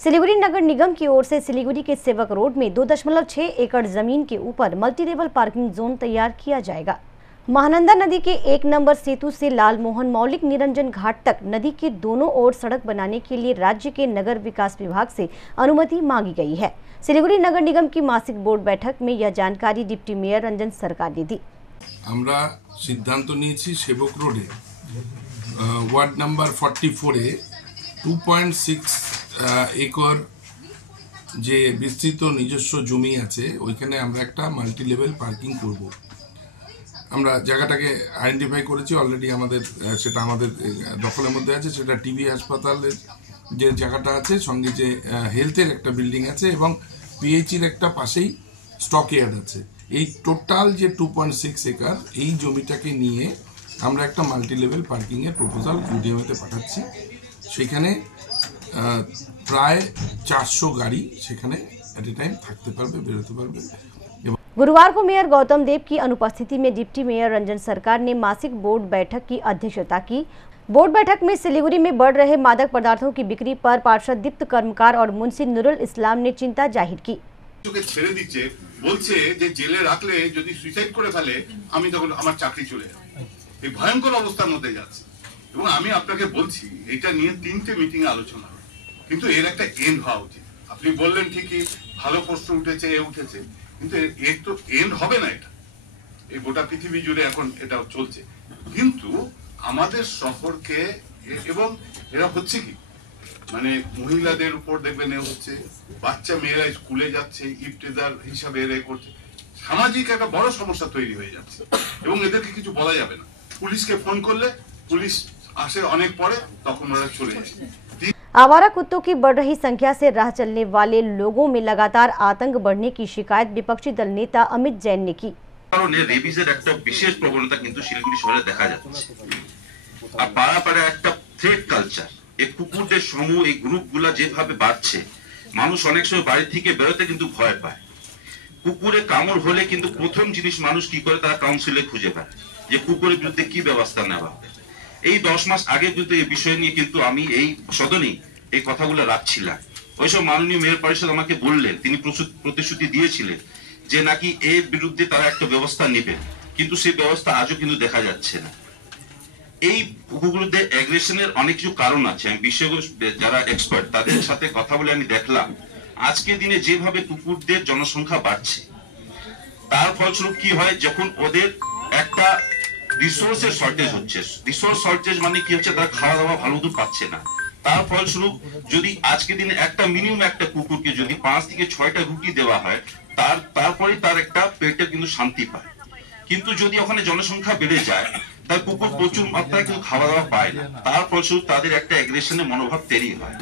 सिलीगुड़ी नगर निगम की ओर से सिलीगुड़ी के सेवक रोड में 2.6 एकड़ जमीन के ऊपर मल्टी लेवल पार्किंग जोन तैयार किया जाएगा। महानंदा नदी के 1 नंबर सेतु से लालमोहन मौलिक निरंजन घाट तक नदी के दोनों ओर सड़क बनाने के लिए राज्य के नगर विकास विभाग से अनुमति मांगी गई है। सिलीगुड़ी नगर निगम की मासिक बोर्ड बैठक में यह जानकारी डिप्टी मेयर रंजन सरकार ने दी। আমরা সিদ্ধান্ত নিয়েছি সেবক রোডে ওয়ার্ড নাম্বার 44 এ 2.6 একর যে বিস্তৃত নিজস্ব জমি আছে ওইখানে আমরা একটা মাল্টি লেভেল পার্কিং করব। আমরা জায়গাটাকে আইডেন্টিফাই করেছি অলরেডি, আমাদের সেটা আমাদের দখলের মধ্যে আছে। সেটা টিবি হাসপাতালের যে জায়গাটা আছে, সঙ্গে যে হেলথের একটা বিল্ডিং আছে এবং পিএইচির একটা পাশেই স্টক ইয়ার্ড আছে। এই টোটাল যে 2.6 একর এই জমিটাকে নিয়ে আমরা একটা মাল্টি লেভেল পার্কিং এর প্রপোজাল ইউডিএমতে পাঠাচ্ছি। সেখানে প্রায় 400 গাড়ি সেখানে এট এ টাইম থাকতে পারবে, বেরোতে পারবে। गुरुवार को मेयर गौतम देव की अनुपस्थिति में डिप्टी मेयर रंजन सरकार ने मासिक बोर्ड बैठक की अध्यक्षता की। बोर्ड बैठक में सिलीगुड़ी में बढ़ रहे मादक पदार्थों की बिक्री पर पार्षद दीप्त कर्मकार और मुंशी नुरुल इस्लाम ने चिंता जाहिर की। ছেড়ে দিচ্ছে, বলছে যে জেলে রাখলে যদি সুইসাইড করে ফেলে আমি তখন আমার চাকরি চলে যাবে। এই ভয়ঙ্কর অবস্থার মধ্যে যাচ্ছে এবং আমি আপনাকে বলছি এটা নিয়ে 3টে মিটিং আলোচনা হবে, কিন্তু এর একটা এন্ড হওয়া উচিত। আপনি বললেন ঠিকই ভালো প্রশ্ন উঠেছে, উঠেছে, কিন্তু এর তো এন্ড হবে না। এটা এই গোটা পৃথিবী জুড়ে এখন এটা চলছে, কিন্তু আমাদের শহরকে এবং এরা হচ্ছে কি মানে মহিলাদের উপর দেখবেন হচ্ছে, বাচ্চা মেয়েরা স্কুলে যাচ্ছে ইফতেদার হিসাবে এরা করছে, সামাজিক একটা বড় সমস্যা তৈরি হয়ে যাচ্ছে এবং এদেরকে কিছু বলা যাবে না। পুলিশকে ফোন করলে পুলিশ আসে অনেক পরে, তখন ওরা চলে যায়। आवारा कुत्तों की बढ़ रही संख्या से राह चलने वाले लोगों में लगातार आतंक बढ़ने की शिकायत विपक्षी दल नेता अमित जैन ने की। রেবিজের একটা বিশেষ প্রবণতা কিন্তু শিলিগুড়ি শহরে দেখা যাচ্ছে। আর পাড়াপাড়া একটা থ্রেট কালচার, এই কুকুরদের সমূহ, এই গ্রুপগুলা যেভাবে বাড়ছে, মানুষ অনেক সময় বাড়ি থেকে বেরোতে কিন্তু ভয় পায়। কুকুরে কামড় হলে কিন্তু প্রথম জিনিস মানুষ কি করে, তারা কাউন্সিলে খুঁজে পায় যে কুকুরের বিরুদ্ধে কি ব্যবস্থা নেওয়া হবে। এই 10 মাস আগে কিন্তু এই বিষয় নিয়ে কিন্তু আমি এই সদনে এই কথাগুলো রাখছিলাম। ওইসব মাননীয় মেয়র পরিষদ আমাকে বললেন, তিনি প্রতিশ্রুতি দিয়েছিলেন যে নাকি এর বিরুদ্ধে তারা একটা ব্যবস্থা নেবে, কিন্তু সেই ব্যবস্থা আজও কিন্তু দেখা যাচ্ছে না। এই কুকুরদের অ্যাগ্রেশনের অনেক কিছু কারণ আছে। আমি বিশেষজ্ঞ যারা এক্সপার্ট তাদের সাথে কথা বলে আমি দেখলাম আজকের দিনে যেভাবে কুকুরদের জনসংখ্যা বাড়ছে, তার ফলস্বরূপ কি হয়, যখন ওদের একটা রিসোর্সের শর্টেজ হচ্ছে। রিসোর্স শর্টেজ মানে কি হচ্ছে, তারা খাওয়া দাওয়া ভালো মতো পাচ্ছে না। তার ফলস্বরূপ যদি আজকে দিনে একটা মিনিমাম একটা কুকুরকে যদি 5 থেকে 6টা রুটি দেওয়া হয়, তারপরে তার একটা পেটে কিন্তু শান্তি পায়। কিন্তু যদি ওখানে জনসংখ্যা বেড়ে যায়, তার কুকুর প্রচুর মাত্রায় কিন্তু খাওয়া দাওয়া পায় না, তার ফলস্বরূপ তাদের একটা অ্যাগ্রেশনের মনোভাব তৈরি হয়।